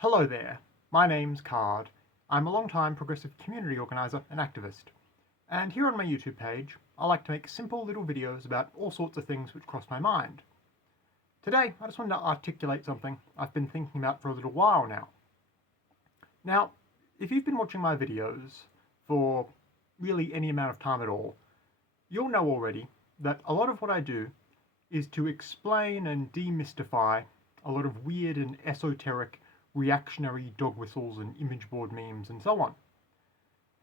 Hello there, my name's Card. I'm a long-time progressive community organiser and activist. And here on my YouTube page, I like to make simple little videos about all sorts of things which cross my mind. Today, I just wanted to articulate something I've been thinking about for a little while now. Now, if you've been watching my videos for really any amount of time at all, you'll know already that a lot of what I do is to explain and demystify a lot of weird and esoteric reactionary dog whistles and image board memes and so on.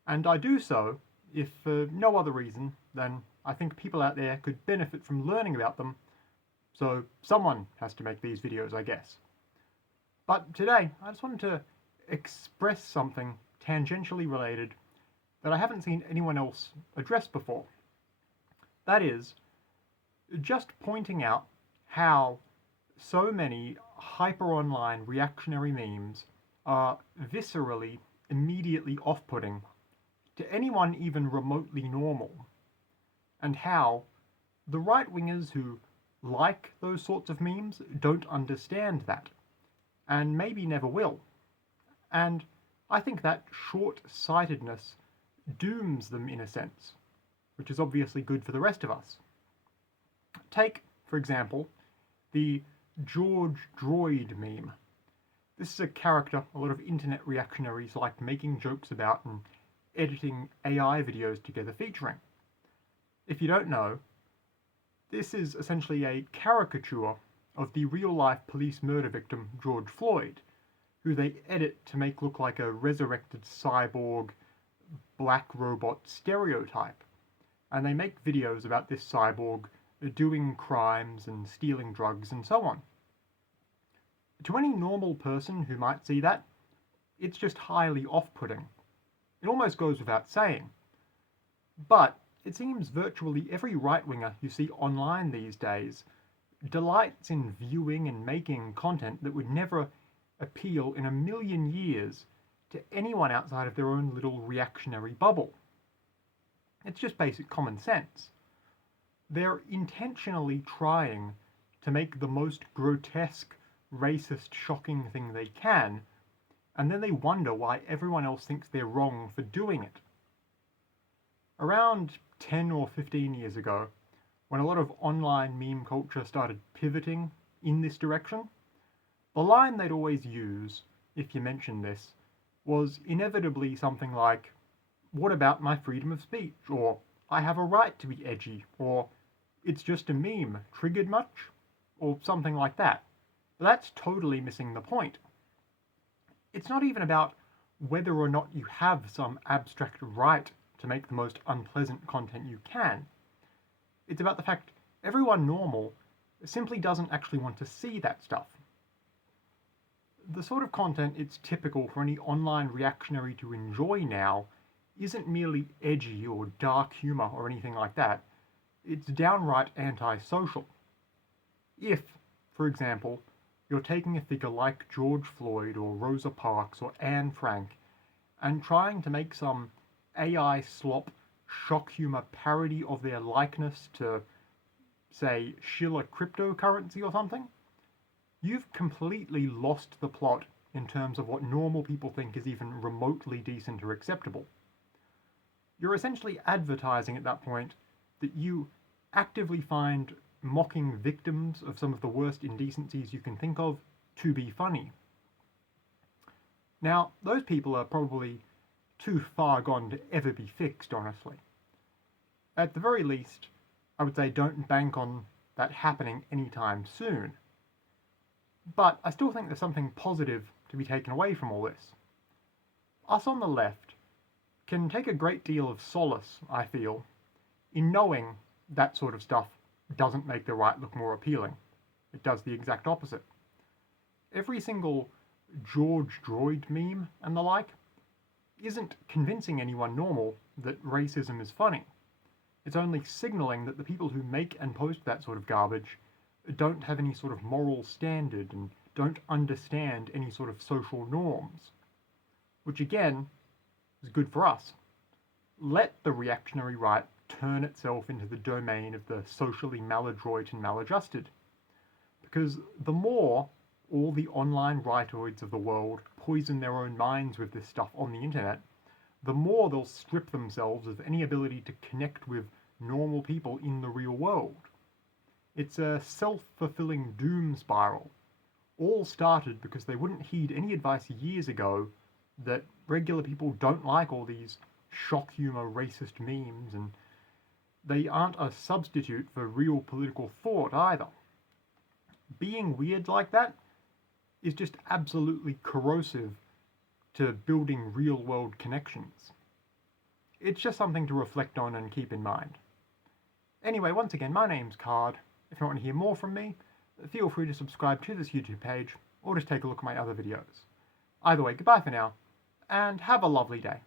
And I do so if for no other reason than I think people out there could benefit from learning about them, so someone has to make these videos, I guess. But today, I just wanted to express something tangentially related that I haven't seen anyone else address before. That is, just pointing out how so many hyper-online reactionary memes are viscerally, immediately off-putting to anyone even remotely normal, and how the right-wingers who like those sorts of memes don't understand that, and maybe never will. And I think that short-sightedness dooms them in a sense, which is obviously good for the rest of us. Take, for example, the Droyd meme. This is a character a lot of internet reactionaries like making jokes about and editing AI videos together featuring. If you don't know, this is essentially a caricature of the real-life police murder victim George Floyd, who they edit to make look like a resurrected cyborg black robot stereotype. And they make videos about this cyborg doing crimes and stealing drugs and so on. To any normal person who might see that, it's just highly off-putting. It almost goes without saying. But it seems virtually every right-winger you see online these days delights in viewing and making content that would never appeal in a million years to anyone outside of their own little reactionary bubble. It's just basic common sense. They're intentionally trying to make the most grotesque, racist, shocking thing they can, and then they wonder why everyone else thinks they're wrong for doing it. Around 10 or 15 years ago, when a lot of online meme culture started pivoting in this direction, the line they'd always use, if you mentioned this, was inevitably something like, "What about my freedom of speech?" or "I have a right to be edgy," or "It's just a meme, triggered much?" or something like that. But that's totally missing the point. It's not even about whether or not you have some abstract right to make the most unpleasant content you can. It's about the fact everyone normal simply doesn't actually want to see that stuff. The sort of content it's typical for any online reactionary to enjoy now isn't merely edgy or dark humor or anything like that. It's downright antisocial. If, for example, you're taking a figure like George Floyd or Rosa Parks or Anne Frank and trying to make some AI slop shock humor parody of their likeness to, say, shill a cryptocurrency or something, you've completely lost the plot in terms of what normal people think is even remotely decent or acceptable. You're essentially advertising at that point that you actively find mocking victims of some of the worst indecencies you can think of to be funny. Now, those people are probably too far gone to ever be fixed, honestly. At the very least, I would say don't bank on that happening anytime soon. But I still think there's something positive to be taken away from all this. Us on the left can take a great deal of solace, I feel, in knowing that sort of stuff doesn't make the right look more appealing. It does the exact opposite. Every single George Droyd meme and the like isn't convincing anyone normal that racism is funny. It's only signaling that the people who make and post that sort of garbage don't have any sort of moral standard and don't understand any sort of social norms. Which again, is good for us. Let the reactionary right turn itself into the domain of the socially maladroit and maladjusted. Because the more all the online rightoids of the world poison their own minds with this stuff on the internet, the more they'll strip themselves of any ability to connect with normal people in the real world. It's a self-fulfilling doom spiral. All started because they wouldn't heed any advice years ago that regular people don't like all these shock humor racist memes, and they aren't a substitute for real political thought either. Being weird like that is just absolutely corrosive to building real-world connections. It's just something to reflect on and keep in mind. Anyway, once again, my name's Card. If you want to hear more from me, feel free to subscribe to this YouTube page, or just take a look at my other videos. Either way, goodbye for now, and have a lovely day.